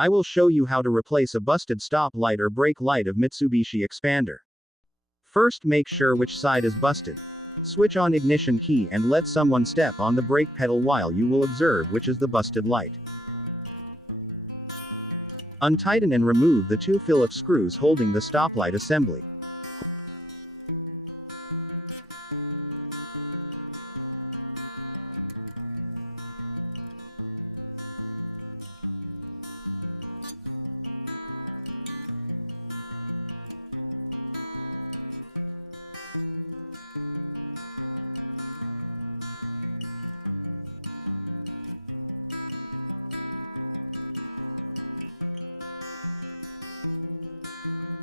I will show you how to replace a busted stop light or brake light of Mitsubishi Xpander. First, make sure which side is busted. Switch on ignition key and let someone step on the brake pedal while you will observe which is the busted light. Untighten and remove the 2 Phillips screws holding the stoplight assembly.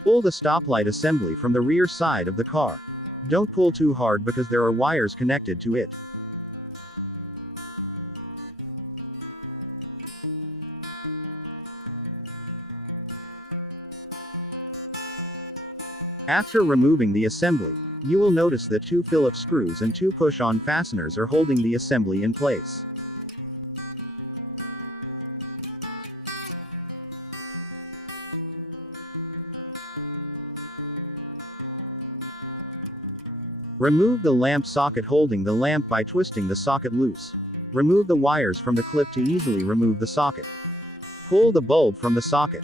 Pull the stoplight assembly from the rear side of the car. Don't pull too hard because there are wires connected to it. After removing the assembly, you will notice that 2 Phillips screws and 2 push-on fasteners are holding the assembly in place. Remove the lamp socket holding the lamp by twisting the socket loose. Remove the wires from the clip to easily remove the socket. Pull the bulb from the socket.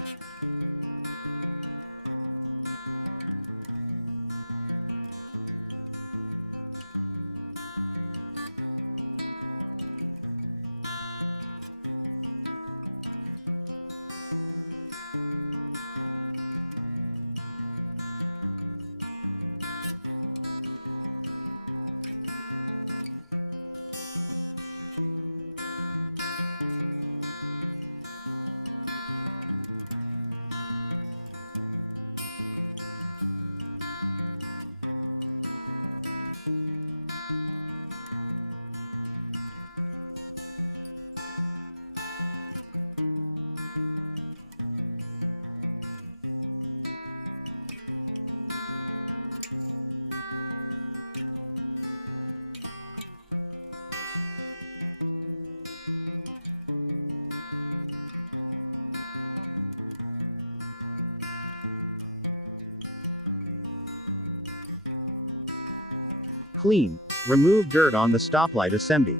Clean. Remove dirt on the stoplight assembly.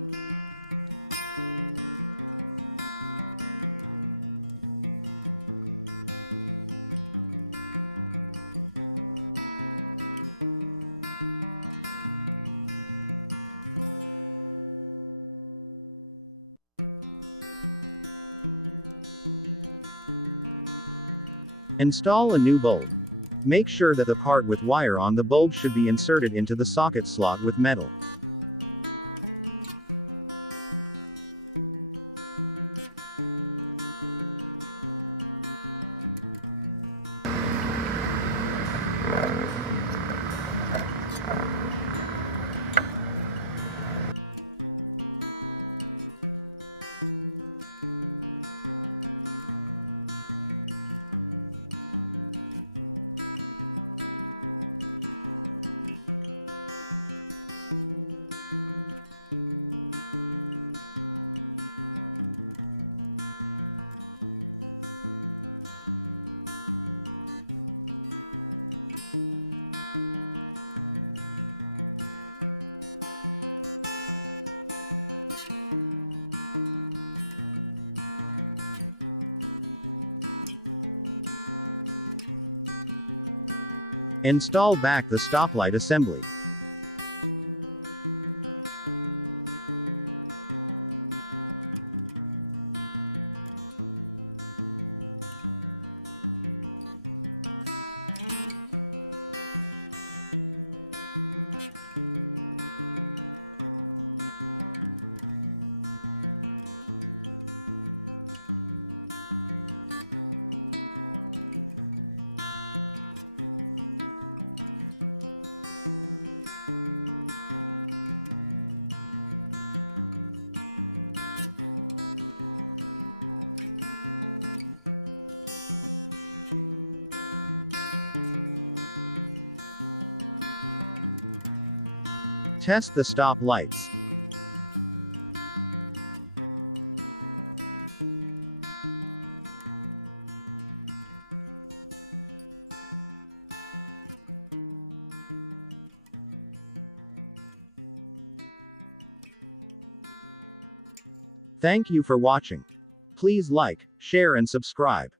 Install a new bulb. Make sure that the part with wire on the bulb should be inserted into the socket slot with metal. Install back the stoplight assembly. Test the stop lights. Thank you for watching. Please like, share and subscribe.